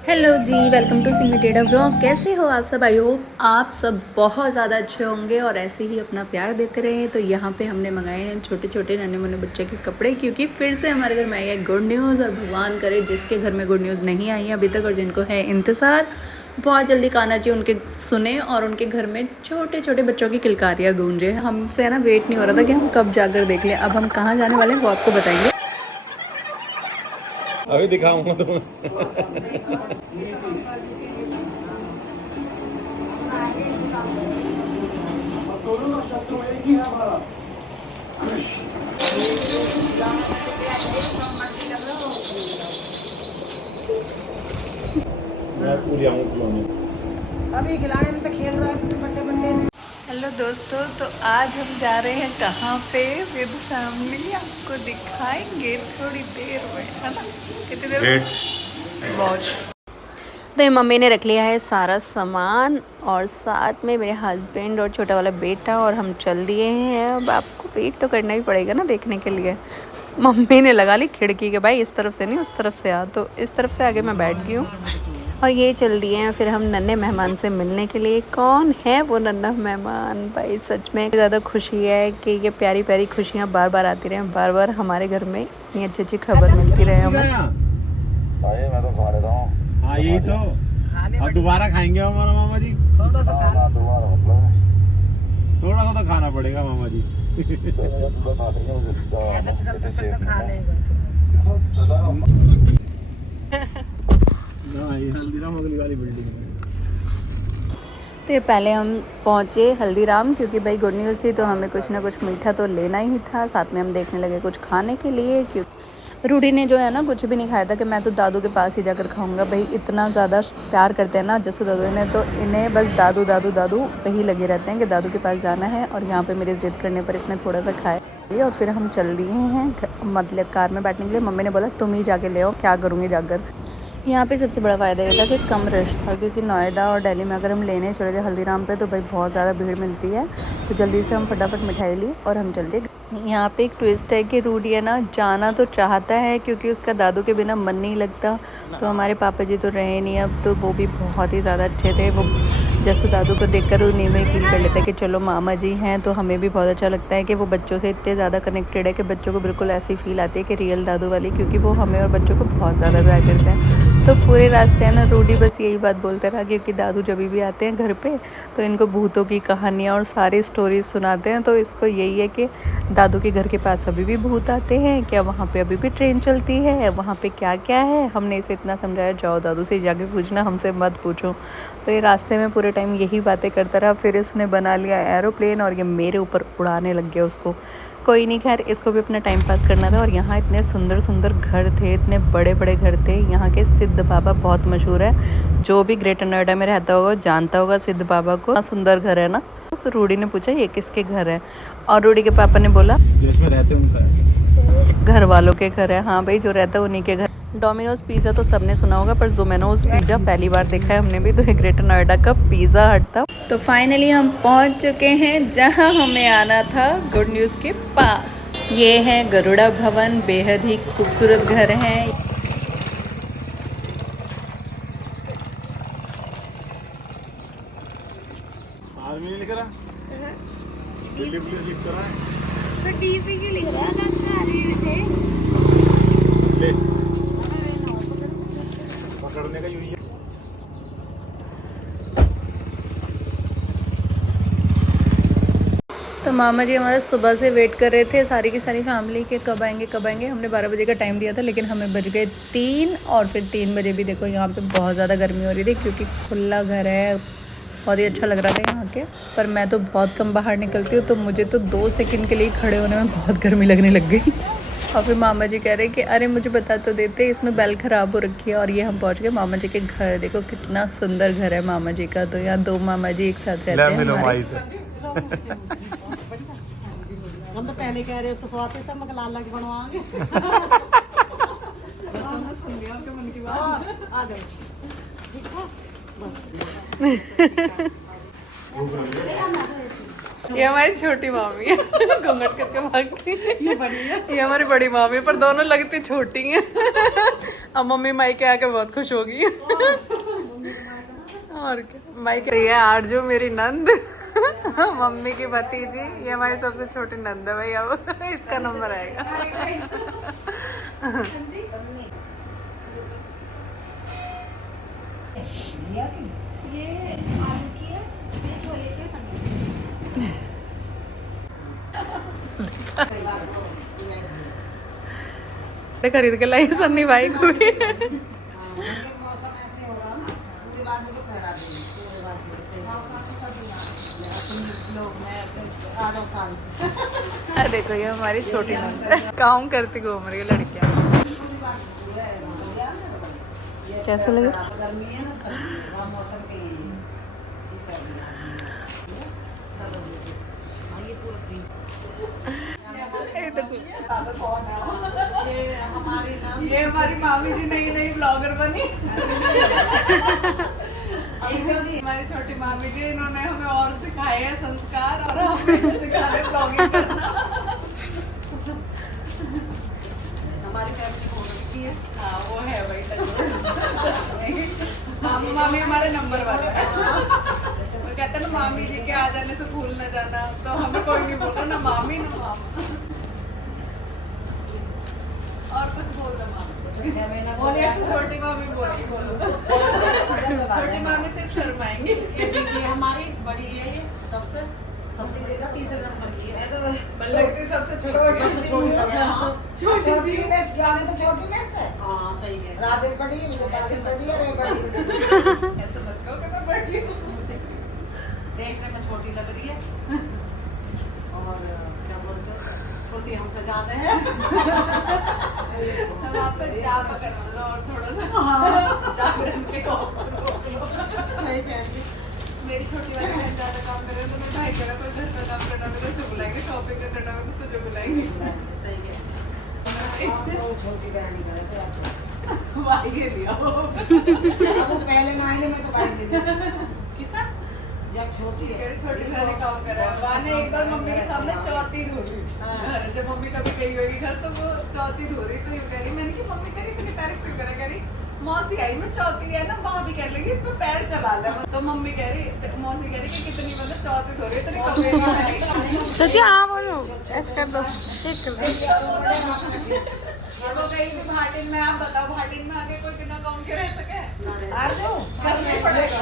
Hello जी, welcome to सिमिटेडा vlog. कैसे हो आप सब? आई होप आप सब बहुत ज़्यादा अच्छे होंगे और ऐसे ही अपना प्यार देते रहें। तो यहाँ पे हमने मंगाए हैं छोटे छोटे नन्हे मुन्ने बच्चे के कपड़े, क्योंकि फिर से हमारे घर में आई है गुड न्यूज़। और भगवान करे जिसके घर में गुड न्यूज़ नहीं आई है अभी तक और जिनको है इंतज़ार, बहुत जल्दी कान्हा जी उनके सुने और उनके घर में छोटे छोटे बच्चों की किलकारियाँ गूंजे। हमसे है ना वेट नहीं हो रहा था कि हम कब जाकर देख लें। अब हम कहाँ जाने वाले हैं वो आपको बताएंगे। अभी दिखाऊंगा तुम्हें। मैं पूरी आऊँ खिलौने। अभी खिलाने में तो खेल रहा है बड़े बड़े। हेलो दोस्तों, तो आज हम जा रहे हैं कहाँ पे? With family. आपको दिखाएंगे थोड़ी देर में, है ना? कितनी देर में? बहुत। तो ये मम्मी ने रख लिया है सारा सामान और साथ में मेरे हस्बैंड और छोटा वाला बेटा, और हम चल दिए हैं। अब आपको वेट तो करना ही पड़ेगा ना देखने के लिए। मम्मी ने लगा ली खिड़की के, भाई इस तरफ से नहीं उस तरफ से आ, तो इस तरफ से आगे मैं बैठ गई हूँ और ये चल दिए हैं फिर हम नन्हे मेहमान से मिलने के लिए। कौन है वो नन्हा मेहमान? भाई सच में ज़्यादा खुशी है कि ये प्यारी प्यारी खुशियाँ बार बार आती रहें, बार बार हमारे घर में इतनी अच्छी अच्छी खबर मिलती रहे हमें। मैं तो खा लेता हूँ। हाँ यही तो। अब दोबारा खाएंगे हमारा मामा जी। थोड़ा सा खा थोड़ा सा तो खाना पड़ेगा मामा जी। ऐसे तो चलते फिर तो खा लेगा। ना ये हल्दीराम अगली वाली बिल्डिंग में। तो ये पहले हम पहुँचे हल्दीराम, क्योंकि भाई गुड न्यूज़ थी तो हमें कुछ ना कुछ मीठा तो लेना ही था। साथ में हम देखने लगे कुछ खाने के लिए, क्योंकि रूडी ने जो है ना कुछ भी नहीं खाया था कि मैं तो दादू के पास ही जाकर खाऊंगा। भाई इतना ज़्यादा प्यार करते हैं ना जसू दादू इन्हें, तो इन्हें बस दादू दादू दादू वही लगे रहते हैं कि दादू के पास जाना है। और यहाँ पे मेरे ज़िद करने पर इसने थोड़ा सा खाया और फिर हम चल दिए हैं मतलब कार में बैठने के लिए। मम्मी ने बोला तुम ही जाके ले आओ, क्या करूँगी जाकर। यहाँ पे सबसे बड़ा फ़ायदा ये था कि कम रश था, क्योंकि नोएडा और दिल्ली में अगर हम लेने चले जाए हल्दीराम पे तो भाई बहुत ज़्यादा भीड़ मिलती है। तो जल्दी से हम फटाफट मिठाई ली और हम चल दिए। यहाँ पे एक ट्विस्ट है कि रूडी है ना जाना तो चाहता है, क्योंकि उसका दादू के बिना मन नहीं लगता। तो हमारे पापा जी तो रहे नहीं अब, तो वो भी बहुत ही ज़्यादा अच्छे थे। वो जसू दादू को देखकर उन्हीं में फील कर लेता है कि चलो मामा जी हैं। तो हमें भी बहुत अच्छा लगता है कि वो बच्चों से इतने ज़्यादा कनेक्टेड है कि बच्चों को बिल्कुल ऐसी फील आती है कि रियल दादू वाली, क्योंकि वो हमें और बच्चों को बहुत ज़्यादा प्यार करते हैं। तो पूरे रास्ते है ना रूडी बस यही बात बोलते रहा, क्योंकि दादू जब भी आते हैं घर पे तो इनको भूतों की कहानियाँ और सारी स्टोरीज सुनाते हैं। तो इसको यही है कि दादू के घर के पास अभी भी भूत आते हैं क्या, वहाँ पे अभी भी ट्रेन चलती है, वहाँ पे क्या क्या है। हमने इसे इतना समझाया जाओ दादू से जाके पूछना, हमसे मत पूछो। तो ये रास्ते में पूरे टाइम यही बातें करता रहा। फिर इसने बना लिया एरोप्लेन और ये मेरे ऊपर उड़ाने लग गया उसको। कोई नहीं, खैर इसको भी अपना टाइम पास करना था। और यहाँ इतने सुंदर सुंदर घर थे, इतने बड़े बड़े घर थे। यहाँ के सिद्ध बाबा बहुत मशहूर है, जो भी ग्रेटर नोएडा में रहता होगा जानता होगा सिद्ध बाबा को। इतना सुंदर घर है ना। तो रूडी ने पूछा ये किसके घर है, और रूडी के पापा ने बोला जिसमें रहते उनका है। घर वालों के घर है। हाँ भाई, जो रहता है उन्हीं के घर। डोमिनोज पिज़्ज़ा तो सबने सुना होगा, पर जोमेनोज पिज़्ज़ा पहली बार देखा है हमने भी। तो ये ग्रेटर नोएडा का पिज़्ज़ा हट था। तो फाइनली हम पहुंच चुके हैं जहां हमें आना था, गुड न्यूज़ के पास। ये है गरुड़ा भवन, बेहद ही खूबसूरत घर है। आदमी नहीं लिख रहा। दिल्ली पुलिस लिख कर रहा है। तो टीवी के लिख रहा था थे। ले पकड़ने का यूनियन। तो मामा जी हमारा सुबह से वेट कर रहे थे, सारी की सारी फैमिली के कब आएंगे कब आएंगे। हमने 12 बजे का टाइम दिया था, लेकिन हमें बज गए 3। और फिर 3 बजे भी देखो यहाँ पे बहुत ज़्यादा गर्मी हो रही थी, क्योंकि खुला घर है। बहुत ही अच्छा लग रहा था यहाँ के। पर मैं तो बहुत कम बाहर निकलती हूँ, तो मुझे तो 2 सेकंड के लिए खड़े होने में बहुत गर्मी लगने लग गई। और फिर मामा जी कह रहे कि अरे मुझे बता तो देते, इसमें बेल ख़राब हो रखी है। और ये हम पहुँच गए मामा जी के घर। देखो कितना सुंदर घर है मामा जी का। तो यहाँ 2 मामा जी एक साथ रहते हैं हमारे। हम तो पहले कह रहे स्वाति से मग लाल लगे बनवाएंगे। मन की बात आ जाओ, ठीक है बस। ये हमारी छोटी मामी है घूंघट करके भागती है। ये बड़ी है। ये हमारी बड़ी मामी है, पर दोनों लगती छोटी हैं। अब मम्मी माई के आके बहुत खुश होगी। और क्या, माई के ये आरजू मेरी नंद मम्मी की भतीजी, ये हमारी सबसे छोटी नंद है भाई। अब इसका नंबर आएगा। ये आलू की है, ये छोले के पनीर। खरीद के लाई सन्नी भाई को भी। मौसम ऐसे हो रहा ना, पूरे बाजू को फहरा अरे देखो ये हमारी छोटी नंद काम करती घूम रही है लड़कियां। कैसा लगे? गर्मी है ना, सर्दी मौसम के लिए इधर से ये हमारी मामी जी नई नई ब्लॉगर बनी। हमारी छोटी मामी जी, इन्होंने हमें और सिखाए हैं संस्कार, और हमें सिखा रहे ब्लॉगिंग करना। हमारी फैमिली बहुत अच्छी है। हाँ वो है भाई। मामी मामी हमारे नंबर वाले हैं। वो कहते हैं ना मामी जी के आ जाने से भूल न जाना, तो हमें कोई नहीं बोल रहा, ना मामी ना मामा। और कुछ बोल दो मामी। बोलिए छोटी मामी बोली बोलो। छोटी मामी सिर्फ शर्माएंगी। ये देखिए हमारी बड़ी है, ये सबसे तीसरे नंबर की है। तो लगती सबसे छोटी छोटी छोटी सी ज्ञानी तो छोटी में से। हाँ सही है। राजे बड़ी है, विजयपाली बड़ी है, मैं बड़ी। ऐसे मत कहो कि मैं बड़ी हूँ। देखने में छोटी लग रही है और क्या बोलते हैं, फुर्ती हमसे ज्यादा है। अब आप पर जा पकड़ लो और थोड़ा सा जागरण के सही कह रही। मेरी छोटी वाली बहन ज्यादा काम कर रहे हैं, तो मैं भाई करा कोई घर का काम करना में तो बुलाएंगे, शॉपिंग का करना में तो तुझे बुलाएंगे। सही है। छोटी बहन ही भाई के लिया हो। अब वो पहले महीने में तो भाई ले किसा जब छोटी है। मेरी छोटी बहन काम कर रहा है। माँ ने एक बार मम्मी के सामने चौथी धोरी घर, जब मम्मी कभी गई होगी घर तो वो चौथी धोरी, तो यूँ कह रही, मैंने कि मम्मी तेरी इतनी तारीफ क्यों करा? कह रही मौसी आई मैं चौथी है ना, माँ भी कह लेगी इसमें पैर चला ले। तो मम्मी कह रही, मौसी कह रही कि कितनी मतलब चौथी धोरी इतनी कभी नहीं। सच्ची हाँ बोलो, ऐसे कर दो, ठीक कर दो। और वो कहीं भी भाटिन में, आप बताओ भाटिन में आके कोई बिना गाउन के रह सके? करना ही पड़ेगा।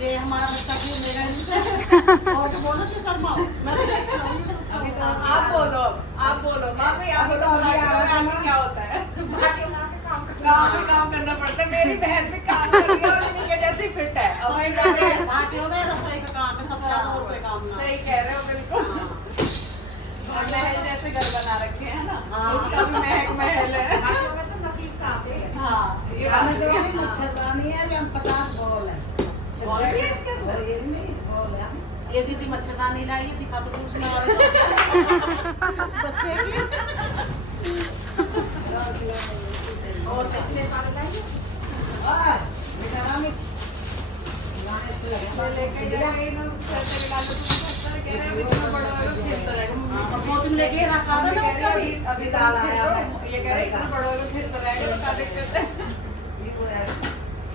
ये हमारा बच्चा क्यों मेरा और तो बोलो कि शर्माओ। आप बोलो, आप बोलो मामी, आप बोलो हमारे क्या होता है? काम करना पड़ता है। मेरी बहन भी काम कर रही है और इन्हीं के जैसी फिट है। भाटियों में रसोई का काम है, सबसे ज्यादा और कोई काम ना। सही कह रहे हो बिल्कुल। और महल जैसे घर बना रखे हैं ना, उसका भी महक महल है। हाँ ये हमें तो बात अभी मच्छरदानी है, हम 50 बॉल है। बॉल भी है इसके अंदर? ये नहीं बॉल है। ये दीदी मच्छरदानी लाई है, दिखा तो कुछ ना बच्चे की। और कितने साल लाई है? बेचारा में लाने से लगे। लेके जाके ना उस पैसे निकाल के कह रहे हैं इतना बड़ा होगा फिरता रहेगा। अब वो तुम लेके रखा था ना उसका भी। अभी डाल आया है। ये कह रहे इतना बड़ा होगा फिरता रहेगा, तो काले कहते हैं।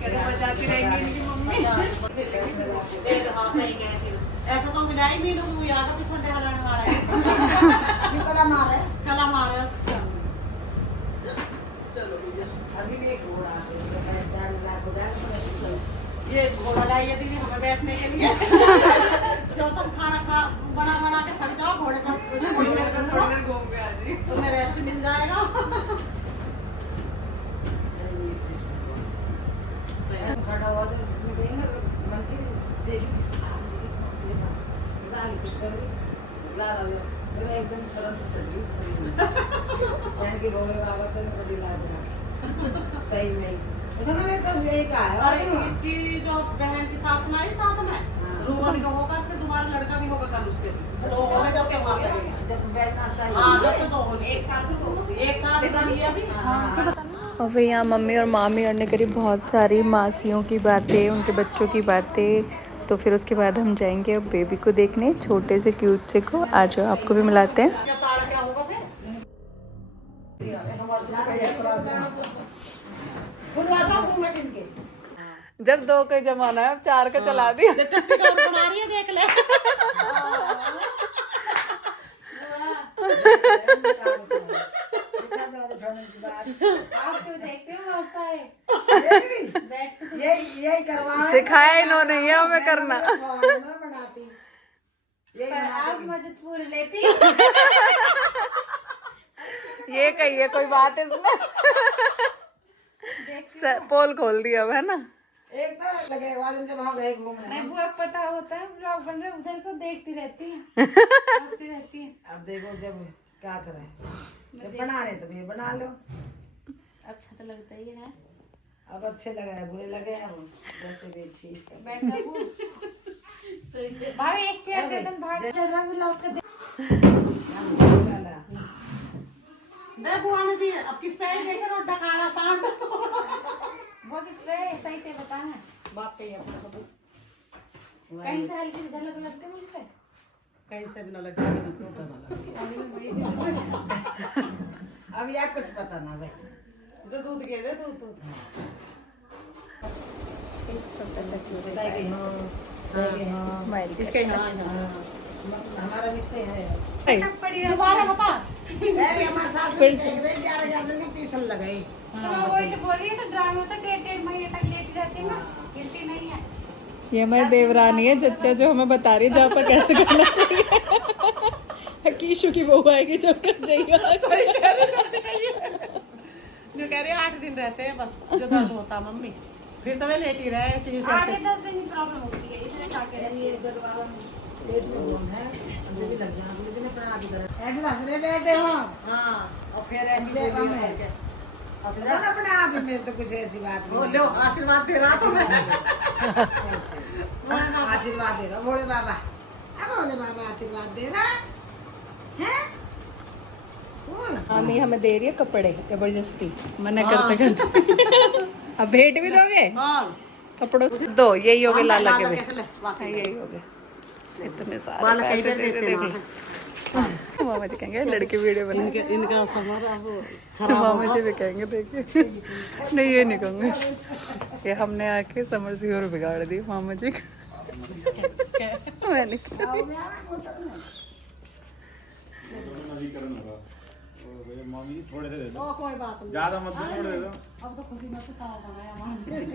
कह रहे बचाती रहेंगी इनकी मम्मी। हाँ सही कह रही। ऐसा तो मिलाई भी नहीं, यहाँ का पिछड़े हलाने वाला है। ये कला मार है, कला मार है। अच्छा चलो अभी भी एक घोड़ा ये घोड़ा लाइए दीदी हमें बैठने के लिए। जो तुम खाना खा बना बना के थक जाओ, घोड़े पर थोड़ी देर घूम के आ जाइए। तुम्हें रेस्ट मिल जाएगा। खड़ा हुआ तो देंगे मंत्री देगी एकदम सरल से चल रही कि भोले बाबा तो बड़ी लाज सही में यही कहा है। और इसकी जो बहन की सास ना साथ में रूबन का होगा, फिर तुम्हारा लड़का भी होगा कल उसके तो होने जब के वहां जब बैठना सही। हां जब तो एक साल तो एक साल कर लिया अभी। और फिर यहाँ मम्मी और मामी और ने करी बहुत सारी मासियों की बातें, उनके बच्चों की बातें। तो फिर उसके बाद हम जाएंगे अब बेबी को देखने, छोटे से क्यूट से को। आ जाओ, आपको भी मिलाते हैं। जब 2 का जमाना है, अब 4 का चला दिया। बना रही है, देख ले। आप क्यों देखते हो बहुत सारे बैठ के यही करवा सिखाया इन्होंने ये हमें करना। बनाती पर आप मदद पूरी लेती ये कहिए कोई बात है इसमें। पोल खोल दिया अब, है ना। एक तो लगे बाद इनके वहां गए घूमने। नहीं वो अब पता होता है, ब्लॉग बन रहे उधर को देखती रहती है, हंसती रहती है। अब देखो जब क्या करें, जब बना रहे तो ये बना लो। अच्छा तो लगता ही है। अब अच्छे लगे हैं, बुरे लगे हैं, वो वैसे भी ठीक है। बैठ जाओ भाई, एक चेयर दे दम, बाहर चल रहा ब्लॉग का। मैं बुआ ने दी, अब किस पे देखे रो डकाड़ा साउंड। वो किस पे सही से बताना। बाप पे अपना कहीं से हल्की से झलक लगती है मुझ पे। कहीं से भी ना लगे ना तो अब या कुछ पता ना भाई। तो दूध के दे, दूध छोटा सा क्यूट स्माइल किसके यहाँ? हमारा मित्र है। दोबारा बता। हमारे सास में 11 दिन की पीसन लगाई। तो मैं वही तो बोल रही हूँ, तो ड्रामे में तो 1.5 महीने तक लेटी रहती है ना, गिल्टी नहीं है। ये हमारी देवरानी है जच्चा, जो हमें बता रही है जहाँ पर कैसे करना चाहिए। कीशु की बहू आएगी जब कर जाइए। जो कह रहे 8 दिन रहते हैं बस, जो दर्द होता मम्मी, फिर तो वे लेटी रहे ऐसे ही। 8-10 दिन की प्रॉब्लम होती है, इसलिए जाके पेट में बोल है, अंदर भी लग जाना, लेकिन अपना आप इधर ऐसे हंस रहे बैठे हो। हां, और फिर ऐसे अपने आप ही, मेरे तो कुछ ऐसी बात नहीं। लो आशीर्वाद दे रहा तो मैं। आशीर्वाद दे रहा भोले बाबा। अब भोले बाबा आशीर्वाद दे रहा है। मामी हमें दे रही है कपड़े जबरदस्ती, मना करते करते। अब भेंट भी दोगे? कपड़ों दो, यही हो गए लाला के भी। यही हो गए, इतने सारे पैसे दे दे। मामा जी कहेंगे लड़की वीडियो बना, इनका समर अब मामा जी भी कहेंगे देखिए। नहीं ये नहीं कहूँगे, ये हमने आके समर सी और बिगाड़ दी मामा जी को। मैंने मम्मी थोड़े से दे दो, कोई बात नहीं, ज्यादा मत दो, थोड़े दे दो। अब तो खुशी में से खाओ बनाया हमारे।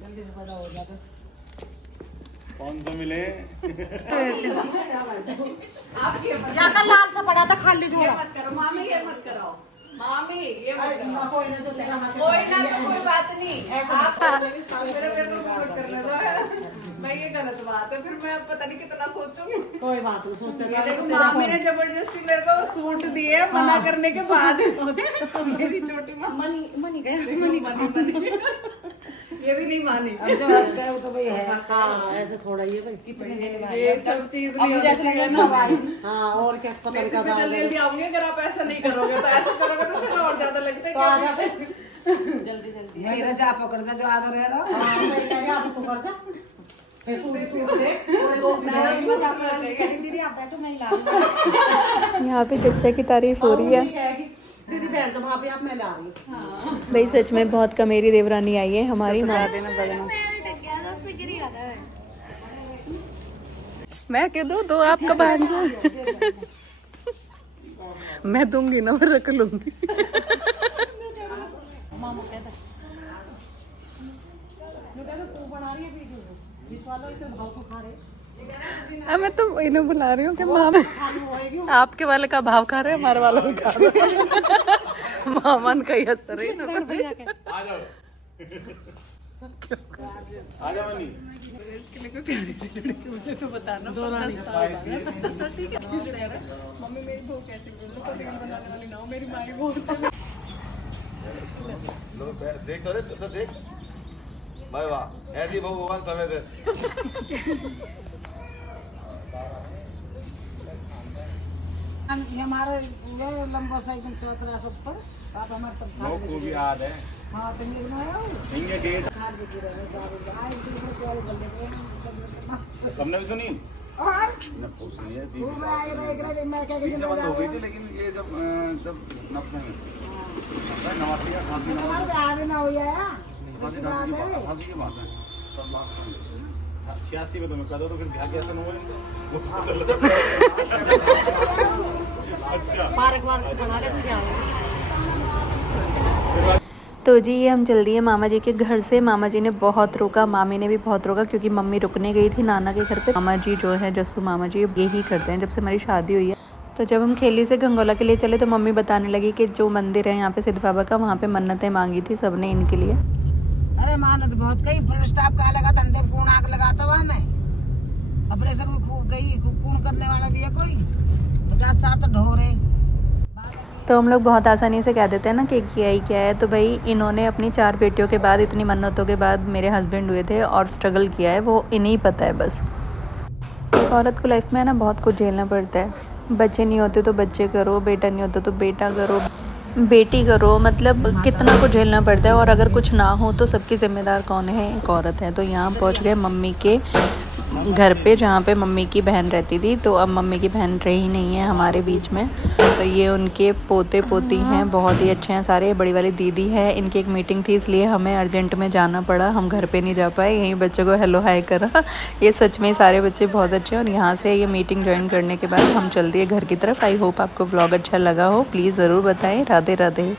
जल्दी से बड़ा हो जा बस। 500 मिले। या का लाल सा पड़ा था खाली थोड़ा। मत करो मामी, ये मत कराओ मामी, ये मत करो। कोई ना तो तेरा हाथ कोई ना तो कोई बात नहीं, आप भी सारे मेरे को मत करने दो। मैं ये गलत बात है, फिर मैं पता नहीं कितना सोचूंगी। कोई बात नहीं, सोचा देखो मामी ने जबरदस्ती मेरे को सूट दिए मना करने के बाद। मेरी छोटी माँ मनी गया, ये भी नहीं मानी। अब जो आप गए वो तो भाई है। हाँ ऐसे थोड़ा ये भाई कितने ये सब चीज अब जैसे लगे ना भाई। हाँ और क्या पता नहीं का जल्दी जल्दी आऊंगी, अगर आप ऐसा नहीं करोगे तो ऐसा करोगे तो फिर और ज्यादा लगता है। तो आ जा जल्दी जल्दी यही रजा पकड़ जा जो आदर है रो। हाँ सही कह रहे आप पकड़ जा। फिर सूट दे और दीदी आप बैठो, मैं ला दूंगी। यहाँ पे चच्चा की तारीफ हो रही है। दीदी बैठ जाओ वहाँ पे, आप मैं ला रही हूँ। भाई सच में बहुत कमेरी देवरानी आई है हमारी। ना देना बगना, मैं क्यों दूँ, दो आपका भांजा। मैं दूंगी ना, मैं रख लूंगी। मैं तो इन्हें बुला रही हूँ कि मामा आपके वाले का भाव खा रहे हैं, हमारे वालों का खा रहे हैं। मामन का ही असर है। आ जाओ, आ जाओ मनी। प्यारी सी लड़की मुझे तो बताना। ठीक है मम्मी मेरी बहू कैसी बनाने वाली ना हो, मेरी माँ की बहू। देख तो देख भाई, वाह ऐसी बहू भगवान समय दे। ये हमारे ये लंबा सा एकदम चौतरा सब पर आप हमारे सब खा लोग को भी याद है हाँ तो ये बनाया इंगे गेट खा के रहे आए दूसरे को बंदे तुमने भी सुनी और न पूछी है वो मैं आए रहे मैं कह के बीच में बंद हो गई थी लेकिन ये जब नपने में नवासिया खांसी हमारे पे आवे ना हो जाया खांसी की बात है तब बात 86 में तुम्हें कदो तो फिर ब्याह कैसे हुए अच्छा पार्क वार्क बना के अच्छी आए तो जी ये हम चल दिए मामा जी के घर से। मामा जी ने बहुत रोका, मामी ने भी बहुत रोका क्योंकि मम्मी रुकने गई थी नाना के घर पे। मामा जी जो है जस्सू मामा जी यही करते हैं जब से हमारी शादी हुई है। तो जब हम खेली से गंगोला के लिए चले तो मम्मी बताने लगी कि जो मंदिर है यहाँ पे सिद्ध बाबा का, वहाँ पे मन्नतें मांगी थी सबने इनके लिए। अरे मानत बहुत कई फुल स्टॉप कहा लगा धंधे कौन आग लगाता हुआ मैं ऑपरेशन में खूब गई कौन करने वाला भी है कोई 50 साल तो ढोरे। तो हम लोग बहुत आसानी से कह देते हैं ना कि किया ही क्या है। तो भाई इन्होंने अपनी 4 बेटियों के बाद, इतनी मन्नतों के बाद मेरे हस्बैंड हुए थे और स्ट्रगल किया है वो इन्हीं पता है बस। औरत को लाइफ में ना बहुत कुछ झेलना पड़ता है। बच्चे नहीं होते तो बच्चे करो, बेटा नहीं होता तो बेटा करो, बेटी करो, मतलब कितना कुछ झेलना पड़ता है। और अगर कुछ ना हो तो सबकी जिम्मेदार कौन है? एक औरत है। तो यहाँ पहुँच गए मम्मी के घर पे जहाँ पे मम्मी की बहन रहती थी। तो अब मम्मी की बहन रही नहीं है हमारे बीच में। तो ये उनके पोते पोती हैं, बहुत ही अच्छे हैं सारे। बड़ी वाली दीदी है, इनकी एक मीटिंग थी इसलिए हमें अर्जेंट में जाना पड़ा, हम घर पे नहीं जा पाए। यहीं बच्चों को हेलो हाय करा। ये सच में सारे बच्चे बहुत अच्छे हैं। और यहाँ से ये मीटिंग ज्वाइन करने के बाद हम चल दिए घर की तरफ। आई होप आपको व्लॉग अच्छा लगा हो, प्लीज़ ज़रूर बताएं। राधे राधे।